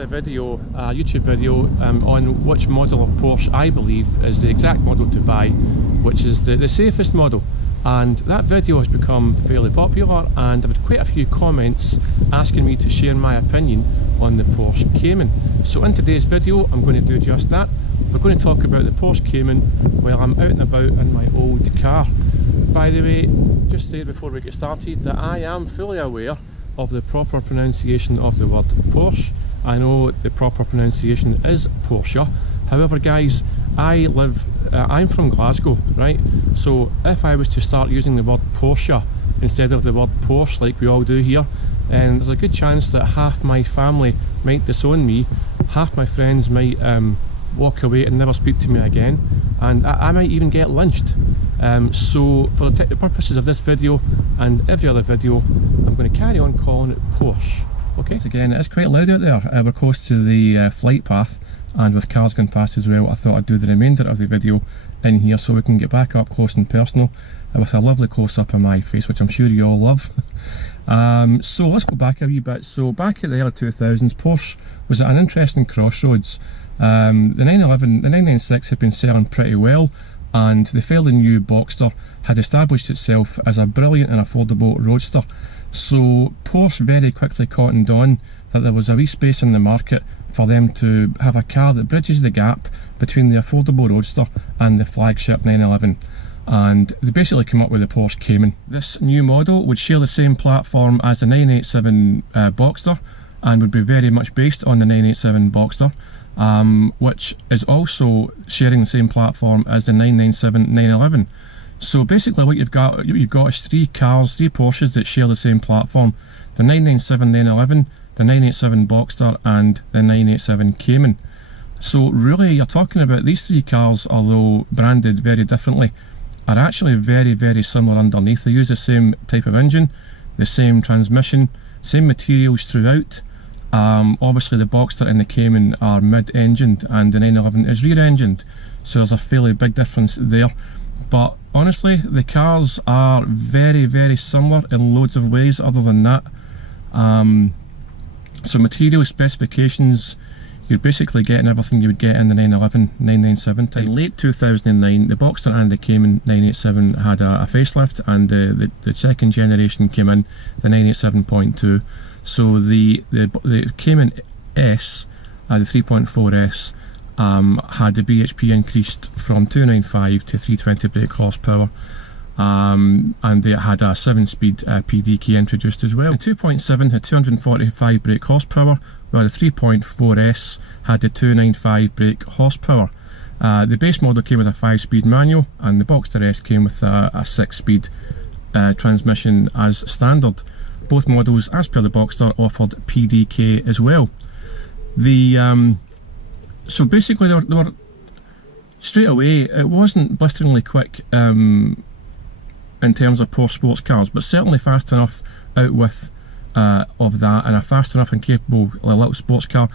a video, a YouTube video on which model of Porsche I believe is the exact model to buy, which is the safest model. And that video has become fairly popular, and I've had quite a few comments asking me to share my opinion on the Porsche Cayman. So in today's video I'm going to do just that. We're going to talk about the Porsche Cayman while I'm out and about in my old car. By the way, just say before we get started that I am fully aware of the proper pronunciation of the word Porsche. I know the proper pronunciation is Porsche. However guys, I'm from Glasgow, right? So if I was to start using the word Porsche instead of the word Porsche like we all do here, then there's a good chance that half my family might disown me, half my friends might walk away and never speak to me again, and I might even get lynched. So for the purposes of this video and every other video, I'm going to carry on calling it Porsche. Okay. Once again, it's quite loud out there. We're close to the flight path, and with cars going past as well, I thought I'd do the remainder of the video in here so we can get back up close and personal with a lovely close-up of my face, which I'm sure you all love. So let's go back a wee bit. So back at the early 2000s, Porsche was at an interesting crossroads. The 911, the 996 had been selling pretty well, and the fairly new Boxster had established itself as a brilliant and affordable roadster. So Porsche very quickly cottoned on that there was a wee space in the market for them to have a car that bridges the gap between the affordable roadster and the flagship 911. And they basically came up with the Porsche Cayman. This new model would share the same platform as the 987 Boxster, and would be very much based on the 987 Boxster, which is also sharing the same platform as the 997 911. So basically what you've got is three Porsches that share the same platform: the 997 911, the 987 Boxster and the 987 Cayman. So really you're talking about these three cars, although branded very differently, are actually very, very similar underneath. They use the same type of engine, the same transmission, same materials throughout. Obviously the Boxster and the Cayman are mid-engined and the 911 is rear-engined, so there's a fairly big difference there. But honestly, the cars are very, very similar in loads of ways other than that. So material specifications, you're basically getting everything you would get in the 911, 997 type. In late 2009, the Boxster and the Cayman 987 had a facelift, and the second generation came in, the 987.2. So the Cayman S, the 3.4S, had the BHP increased from 295 to 320 brake horsepower, and they had a 7-speed PD key introduced as well. The 2.7 had 245 brake horsepower, while the 3.4S had the 295 brake horsepower. The base model came with a 5-speed manual, and the Boxster S came with a 6-speed transmission as standard. Both models, as per the Boxster, offered PDK as well. So basically they were straight away, it wasn't blisteringly quick in terms of Porsche sports cars, but certainly fast enough out with of that, and a fast enough and capable little sports car.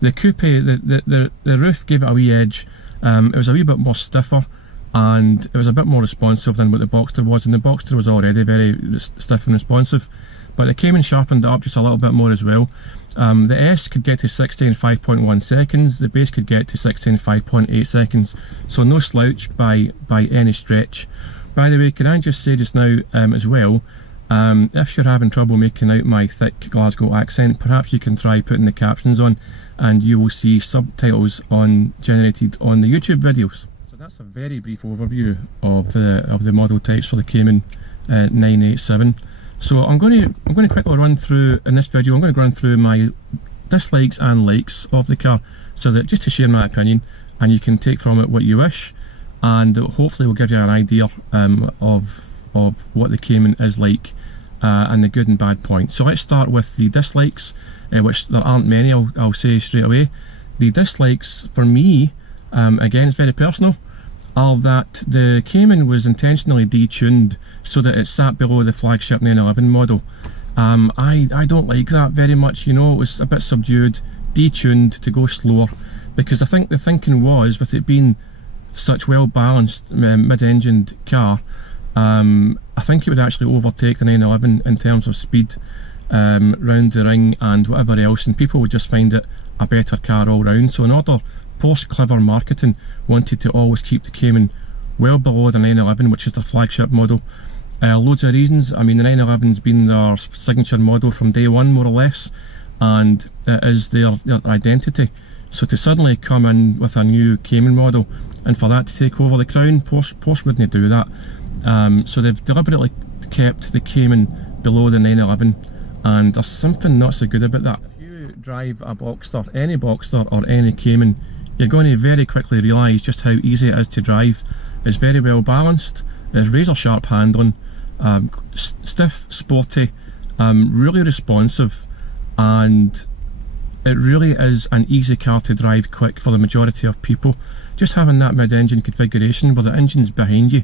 The coupe, the roof gave it a wee edge. It was a wee bit more stiffer, and it was a bit more responsive than what the Boxster was, and the Boxster was already very stiff and responsive. But the Cayman sharpened it up just a little bit more as well. The S could get to 60 in 5.1 seconds, the base could get to 60 in 5.8 seconds, so no slouch by any stretch. By the way, can I just say just now as well, if you're having trouble making out my thick Glasgow accent, perhaps you can try putting the captions on, and you will see subtitles generated on the YouTube videos. So that's a very brief overview of the model types for the Cayman 987. So I'm going to quickly run through, in this video, I'm going to run through my dislikes and likes of the car, so that just to share my opinion, and you can take from it what you wish, and hopefully will give you an idea of what the Cayman is like, and the good and bad points. So let's start with the dislikes, which there aren't many, I'll say straight away. The dislikes for me, again, it's very personal, are that the Cayman was intentionally detuned so that it sat below the flagship 911 model. I don't like that very much, you know. It was a bit subdued, detuned to go slower, because I think the thinking was, with it being such well balanced mid-engined car, I think it would actually overtake the 911 in terms of speed round the ring and whatever else, and people would just find it a better car all round. So in order, Porsche clever marketing wanted to always keep the Cayman well below the 911, which is their flagship model. Loads of reasons. I mean, the 911's been their signature model from day one, more or less, and it is their identity. So to suddenly come in with a new Cayman model and for that to take over the crown, Porsche wouldn't do that. So they've deliberately kept the Cayman below the 911, and there's something not so good about that. If you drive a Boxster, any Boxster or any Cayman, you're going to very quickly realise just how easy it is to drive. It's very well balanced, it's razor sharp handling, stiff, sporty, really responsive, and it really is an easy car to drive quick for the majority of people. Just having that mid-engine configuration where the engine's behind you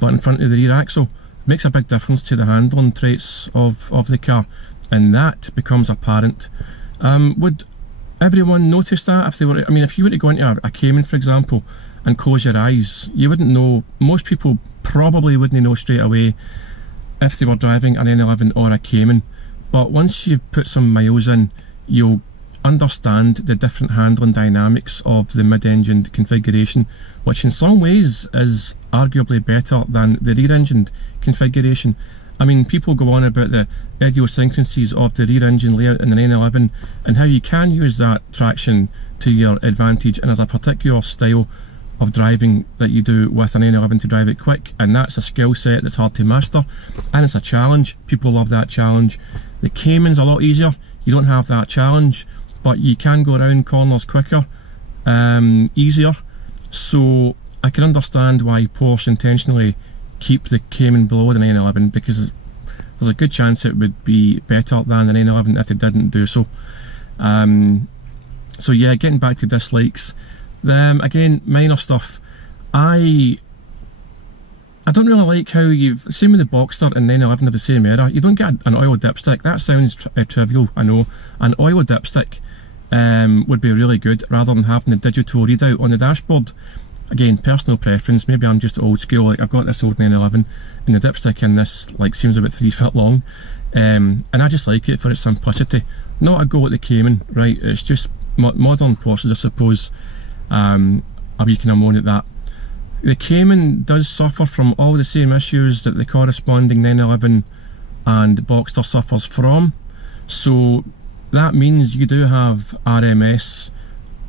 but in front of the rear axle makes a big difference to the handling traits of the car, and that becomes apparent. Would everyone notice that if they were, I mean, if you were to go into a Cayman, for example, and close your eyes, you wouldn't know, most people probably wouldn't know straight away if they were driving an 911 or a Cayman, but once you've put some miles in, you'll understand the different handling dynamics of the mid-engine configuration, which in some ways is arguably better than the rear-engine configuration. I mean, people go on about the idiosyncrasies of the rear-engine layout in the 911 and how you can use that traction to your advantage, and there's a particular style of driving that you do with an 911 to drive it quick, and that's a skill set that's hard to master, and it's a challenge. People love that challenge. The Cayman's a lot easier, you don't have that challenge, but you can go around corners quicker, easier. So I can understand why Porsche intentionally keep the Cayman below the 911, because there's a good chance it would be better than the 911 if they didn't do so. So yeah, getting back to dislikes, again, minor stuff. I don't really like how same with the Boxster and 911 of the same era, you don't get an oil dipstick. That sounds trivial, I know. An oil dipstick would be really good rather than having the digital readout on the dashboard. Again, personal preference, maybe I'm just old school, like I've got this old 911 and the dipstick in this like seems about 3 foot long, and I just like it for its simplicity. Not a go at the Cayman, right, it's just modern Porsches, I suppose. We can moan at that. The Cayman does suffer from all the same issues that the corresponding 911 and Boxster suffers from, so that means you do have RMS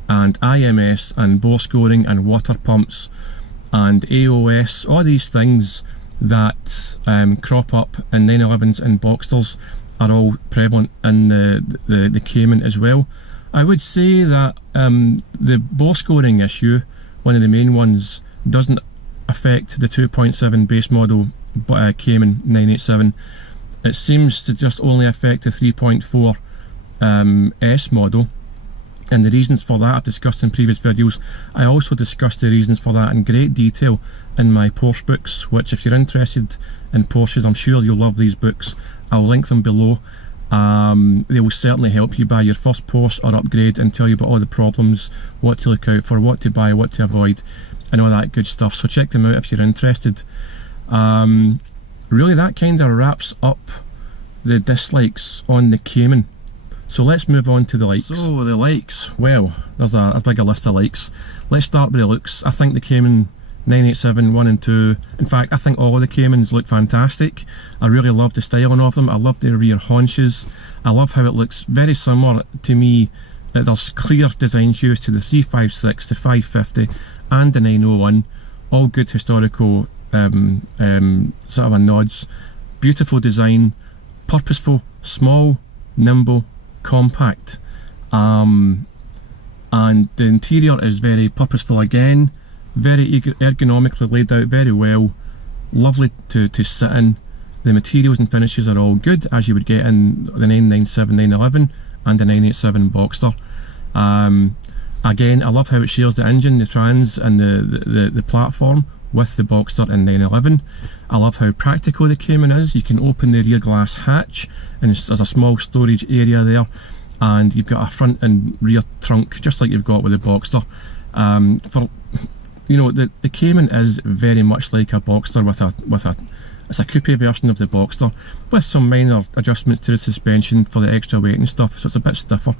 and IMS and bore scoring and water pumps and AOS, all these things that crop up in 911s and Boxsters are all prevalent in the Cayman as well. I would say that the bore scoring issue, one of the main ones, doesn't affect the 2.7 base model Cayman 987. It seems to just only affect the 3.4 S model, and the reasons for that I've discussed in previous videos. I also discussed the reasons for that in great detail in my Porsche books, which if you're interested in Porsches, I'm sure you'll love these books. I'll link them below. They will certainly help you buy your first Porsche or upgrade and tell you about all the problems, what to look out for, what to buy, what to avoid, and all that good stuff, so check them out if you're interested. Really, that kind of wraps up the dislikes on the Cayman. So let's move on to the likes. So the likes, well, there's a bigger list of likes. Let's start with the looks. I think the Cayman 987 1 and 2, in fact I think all of the Caymans look fantastic. I really love the styling of them. I love their rear haunches. I love how it looks very similar to me. There's clear design hues to the 356, the 550 and the 901, all good historical sort of nods. Beautiful design, purposeful, small, nimble, compact, and the interior is very purposeful again, very ergonomically laid out very well, lovely to sit in. The materials and finishes are all good, as you would get in the 997 911 and the 987 Boxster. Again, I love how it shares the engine, the trans and the platform with the Boxster and 911. I love how practical the Cayman is. You can open the rear glass hatch and there's a small storage area there, and you've got a front and rear trunk just like you've got with the Boxster. You know, the Cayman is very much like a Boxster it's a coupe version of the Boxster with some minor adjustments to the suspension for the extra weight and stuff, so it's a bit stiffer,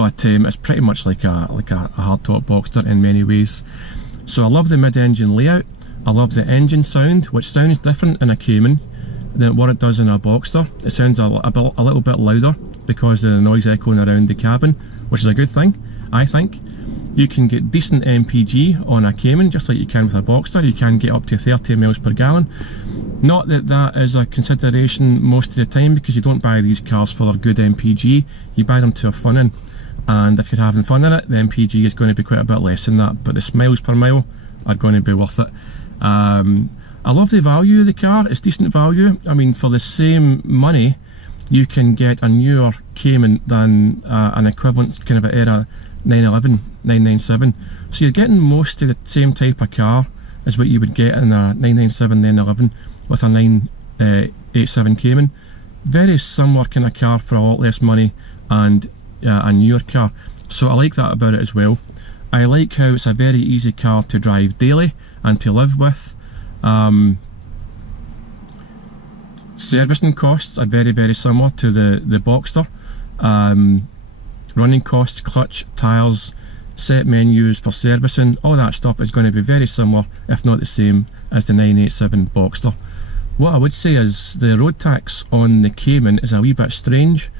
but it's pretty much like a hardtop Boxster in many ways. So I love the mid-engine layout. I love the engine sound, which sounds different in a Cayman than what it does in a Boxster. It sounds a little bit louder because of the noise echoing around the cabin, which is a good thing, I think. You can get decent MPG on a Cayman, just like you can with a Boxster. You can get up to 30 miles per gallon. Not that that is a consideration most of the time, because you don't buy these cars for their good MPG, you buy them to have fun in. And if you're having fun in it, the MPG is going to be quite a bit less than that, but the miles per mile are going to be worth it. I love the value of the car. It's decent value. I mean, for the same money, you can get a newer Cayman than an equivalent kind of an era 911, 997. So you're getting most of the same type of car as what you would get in a 997, 911 with a 987 Cayman. Very similar kind of car for a lot less money, and a newer car. So I like that about it as well. I like how it's a very easy car to drive daily and to live with. Servicing costs are very similar to the Boxster. Running costs, clutch, tyres, set menus for servicing, all that stuff is going to be very similar, if not the same, as the 987 Boxster. What I would say is the road tax on the Cayman is a wee bit strange,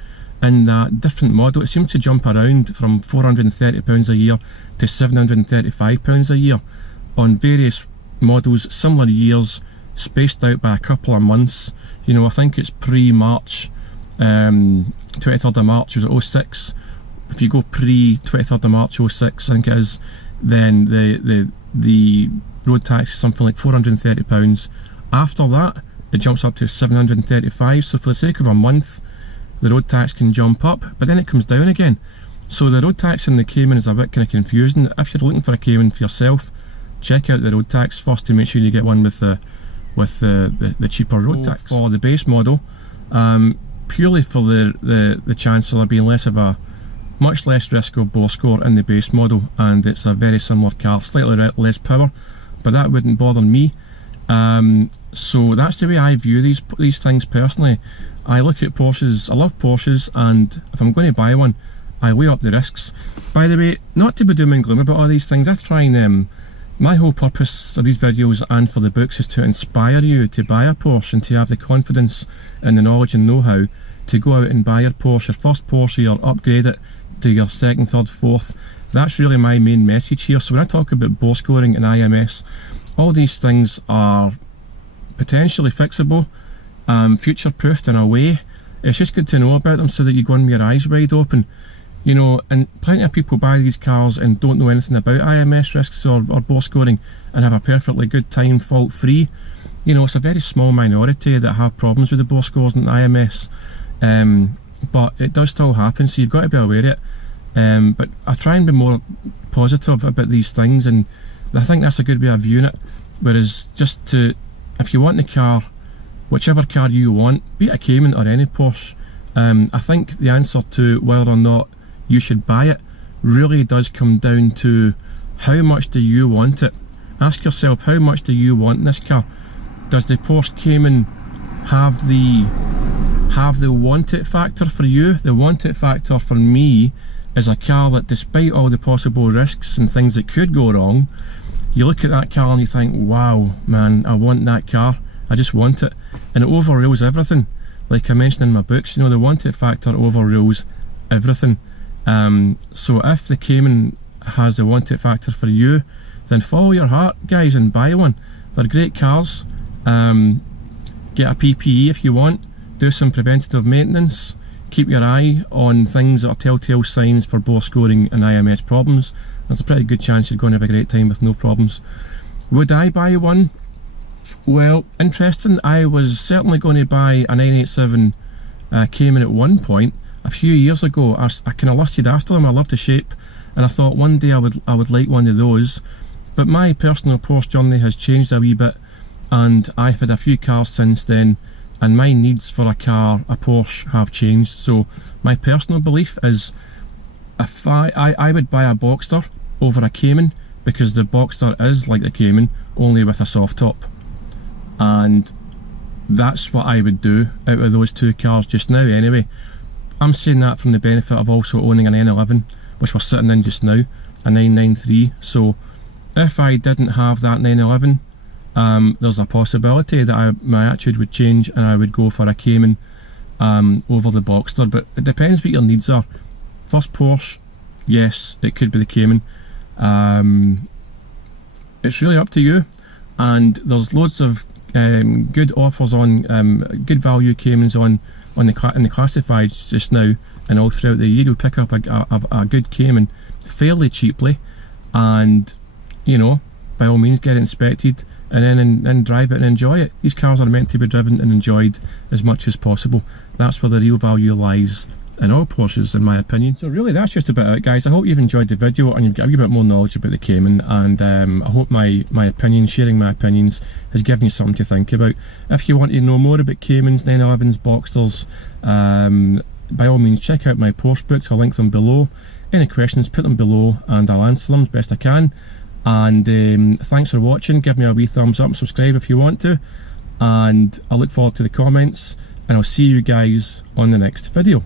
in that different model, it seems to jump around from £430 a year to £735 a year on various models, similar years, spaced out by a couple of months. You know, I think it's pre-March, 23rd of March was it 06. If you go pre-23rd of March 06, I think it is, then the road tax is something like £430. After that, it jumps up to £735. So for the sake of a month, the road tax can jump up, but then it comes down again. So the road tax in the Cayman is a bit kind of confusing. If you're looking for a Cayman for yourself, check out the road tax first to make sure you get one with the cheaper road tax. For the base model, purely for the chance of there being much less risk of bore score in the base model, and it's a very similar car, slightly less power, but that wouldn't bother me. So that's the way I view these things personally. I look at Porsches, I love Porsches, and if I'm going to buy one, I weigh up the risks. By the way, not to be doom and gloom about all these things, I try and my whole purpose of these videos and for the books is to inspire you to buy a Porsche and to have the confidence and the knowledge and know-how to go out and buy your Porsche, your first Porsche, or upgrade it to your second, third, fourth. That's really my main message here. So when I talk about bore scoring and IMS, all these things are potentially fixable, future-proofed in a way. It's just good to know about them so that you go in with your eyes wide open. You know, and plenty of people buy these cars and don't know anything about IMS risks or bore scoring and have a perfectly good time fault-free. You know, it's a very small minority that have problems with the bore scores and IMS, but it does still happen, so you've got to be aware of it. But I try and be more positive about these things, and I think that's a good way of viewing it. Whereas if you want the car, whichever car you want, be it a Cayman or any Porsche, I think the answer to whether or not you should buy it really does come down to how much do you want it. Ask yourself, how much do you want this car? Does the Porsche Cayman have the want it factor for you? The want it factor for me is a car that, despite all the possible risks and things that could go wrong, you look at that car and you think, wow man, I want that car, I just want it, and it overrules everything. Like I mentioned in my books, you know, the want it factor overrules everything. So if the Cayman has the want it factor for you, then follow your heart, guys, and buy one. They're great cars. Get a PPE if you want, do some preventative maintenance, keep your eye on things that are telltale signs for bore scoring and IMS problems. There's a pretty good chance you're going to have a great time with no problems. Would I buy one? Well, interesting. I was certainly going to buy a 987 Cayman at one point. A few years ago, I kind of lusted after them. I loved the shape, and I thought one day I would like one of those. But my personal Porsche journey has changed a wee bit, and I've had a few cars since then, and my needs for a Porsche have changed. So my personal belief is, if I would buy a Boxster over a Cayman, because the Boxster is like the Cayman, only with a soft top. And that's what I would do out of those two cars just now anyway. I'm saying that from the benefit of also owning an N11, which we're sitting in just now, a 993. So if I didn't have that 911, there's a possibility that my attitude would change and I would go for a Cayman over the Boxster. But it depends what your needs are. First Porsche, yes, it could be the Cayman. It's really up to you, and there's loads of good offers on good value Caymans in the classifieds just now, and all throughout the year you'll pick up a good Cayman fairly cheaply, and you know, by all means get it inspected and then drive it and enjoy it. These cars are meant to be driven and enjoyed as much as possible. That's where the real value lies in all Porsches, in my opinion. So really that's just about it, guys. I hope you've enjoyed the video and you've got a wee bit more knowledge about the Cayman, and I hope my opinion, sharing my opinions, has given you something to think about. If you want to know more about Caymans, 911s, Boxsters, by all means check out my Porsche books. I'll link them below. Any questions, put them below and I'll answer them as best I can. And thanks for watching. Give me a wee thumbs up and subscribe if you want to, and I look forward to the comments, and I'll see you guys on the next video.